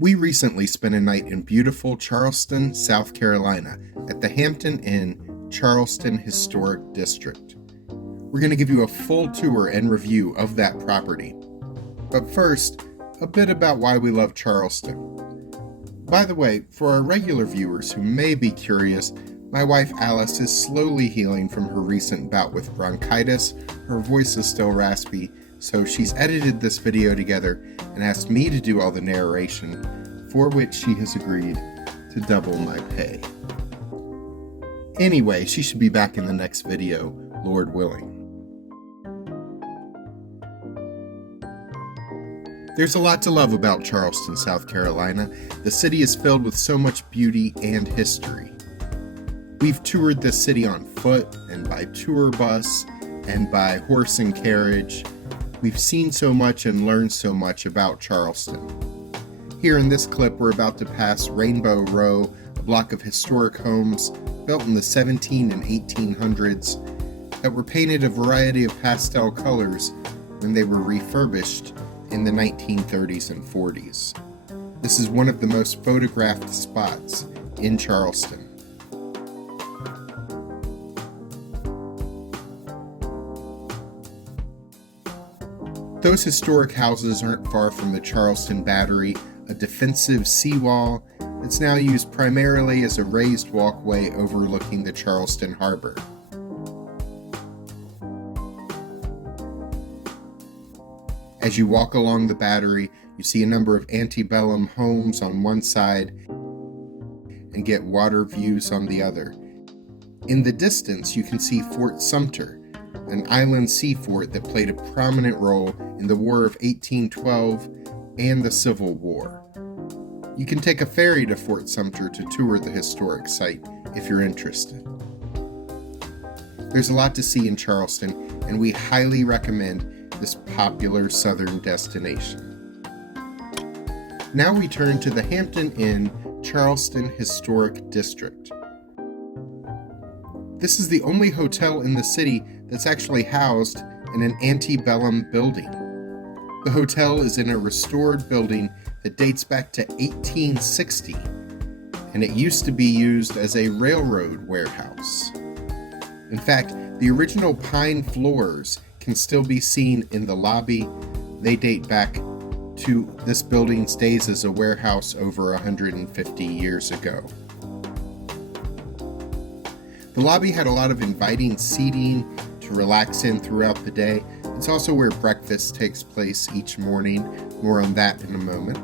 We recently spent a night in beautiful Charleston, South Carolina, at the Hampton Inn Charleston Historic District. We're going to give you a full tour and review of that property. But first, a bit about why we love Charleston. By the way, for our regular viewers who may be curious, my wife Alice is slowly healing from her recent bout with bronchitis. Her voice is still raspy, so she's edited this video together and asked me to do all the narration, for which she has agreed to double my pay. Anyway, she should be back in the next video, Lord willing. There's a lot to love about Charleston, South Carolina. The city is filled with so much beauty and history. We've toured this city on foot and by tour bus and by horse and carriage. We've seen so much and learned so much about Charleston. Here in this clip, we're about to pass Rainbow Row, a block of historic homes built in the 1700s and 1800s that were painted a variety of pastel colors when they were refurbished in the 1930s and 40s. This is one of the most photographed spots in Charleston. Those historic houses aren't far from the Charleston Battery, a defensive seawall that's now used primarily as a raised walkway overlooking the Charleston Harbor. As you walk along the Battery, you see a number of antebellum homes on one side and get water views on the other. In the distance, you can see Fort Sumter, an island sea fort that played a prominent role in the War of 1812 and the Civil War. You can take a ferry to Fort Sumter to tour the historic site if you're interested. There's a lot to see in Charleston, and we highly recommend this popular southern destination. Now we turn to the Hampton Inn Charleston Historic District. This is the only hotel in the city that's actually housed in an antebellum building. The hotel is in a restored building that dates back to 1860, and it used to be used as a railroad warehouse. In fact, the original pine floors can still be seen in the lobby. They date back to this building's days as a warehouse over 150 years ago. The lobby had a lot of inviting seating to relax in throughout the day. It's also where breakfast takes place each morning. More on that in a moment.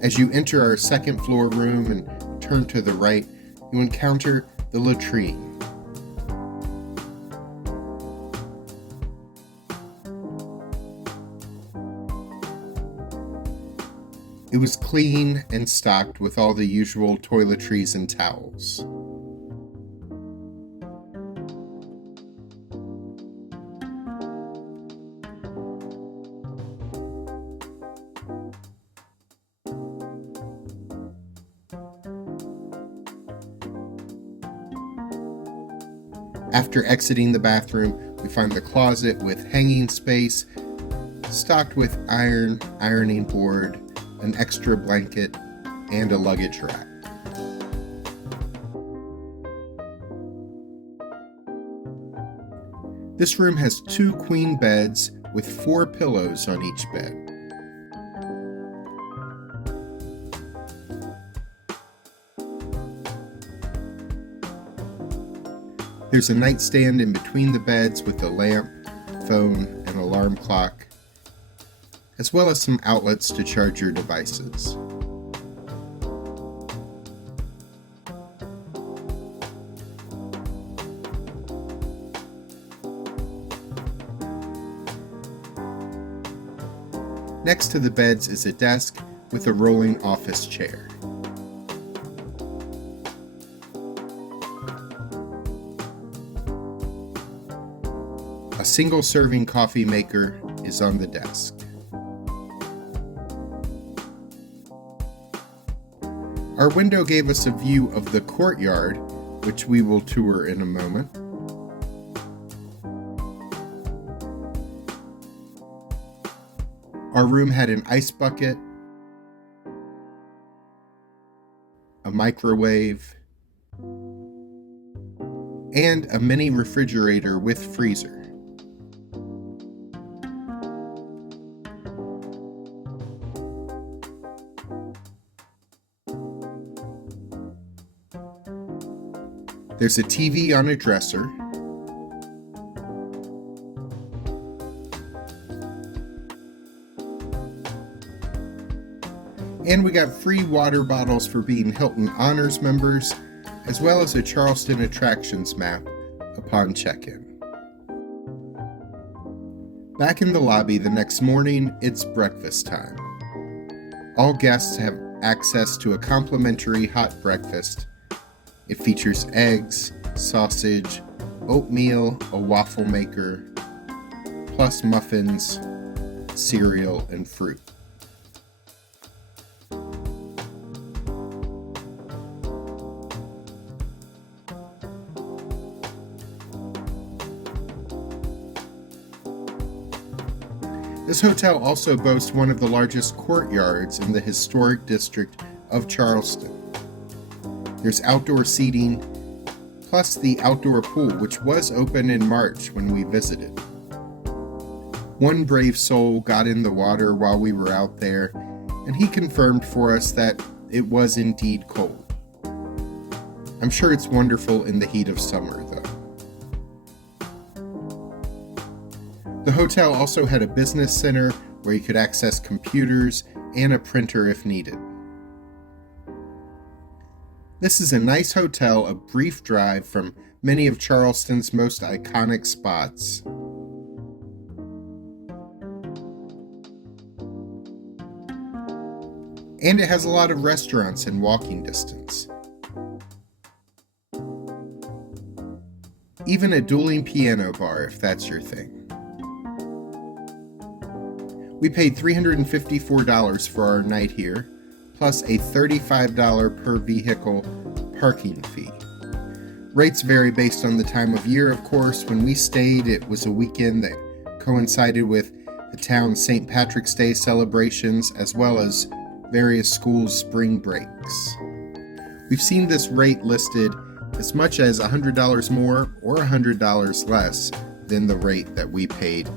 As you enter our second floor room and turn to the right, you encounter the latrine. It was clean and stocked with all the usual toiletries and towels. After exiting the bathroom, we find the closet with hanging space, stocked with ironing board, an extra blanket, and a luggage rack. This room has 2 queen beds with 4 pillows on each bed. There's a nightstand in between the beds with a lamp, phone, and alarm clock, as well as some outlets to charge your devices. Next to the beds is a desk with a rolling office chair. A single-serving coffee maker is on the desk. Our window gave us a view of the courtyard, which we will tour in a moment. Our room had an ice bucket, a microwave, and a mini refrigerator with freezer. There's a TV on a dresser, and we got free water bottles for being Hilton Honors members, as well as a Charleston attractions map upon check-in. Back in the lobby the next morning, it's breakfast time. All guests have access to a complimentary hot breakfast. It features eggs, sausage, oatmeal, a waffle maker, plus muffins, cereal, and fruit. This hotel also boasts one of the largest courtyards in the historic district of Charleston. There's outdoor seating, plus the outdoor pool, which was open in March when we visited. One brave soul got in the water while we were out there, and he confirmed for us that it was indeed cold. I'm sure it's wonderful in the heat of summer, though. The hotel also had a business center where you could access computers and a printer if needed. This is a nice hotel, a brief drive from many of Charleston's most iconic spots. And it has a lot of restaurants in walking distance. Even a dueling piano bar if that's your thing. We paid $354 for our night here, plus a $35 per vehicle parking fee. Rates vary based on the time of year, of course. When we stayed, it was a weekend that coincided with the town's St. Patrick's Day celebrations, as well as various schools' spring breaks. We've seen this rate listed as much as $100 more or $100 less than the rate that we paid,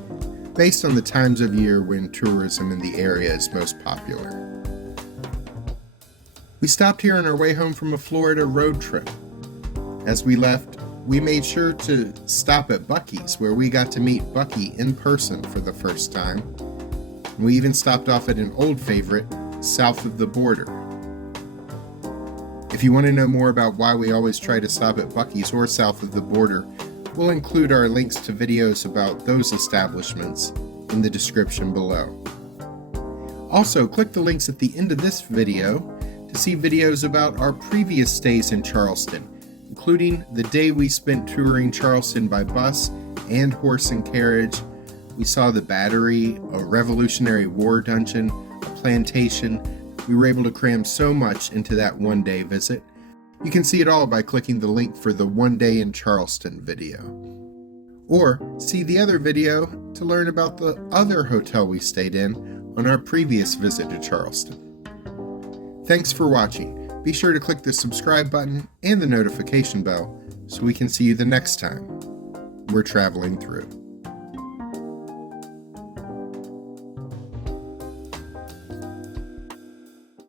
based on the times of year when tourism in the area is most popular. We stopped here on our way home from a Florida road trip. As we left, we made sure to stop at Buc-ee's, where we got to meet Bucky in person for the first time. We even stopped off at an old favorite, south of the border. If you want to know more about why we always try to stop at Buc-ee's or south of the border, we'll include our links to videos about those establishments in the description below. Also, click the links at the end of this video to see videos about our previous stays in Charleston, including the day we spent touring Charleston by bus and horse and carriage. We saw the Battery, a Revolutionary War dungeon, a plantation. We were able to cram so much into that one-day visit. You can see it all by clicking the link for the One Day in Charleston video. Or see the other video to learn about the other hotel we stayed in on our previous visit to Charleston. Thanks for watching. Be sure to click the subscribe button and the notification bell so we can see you the next time we're traveling through.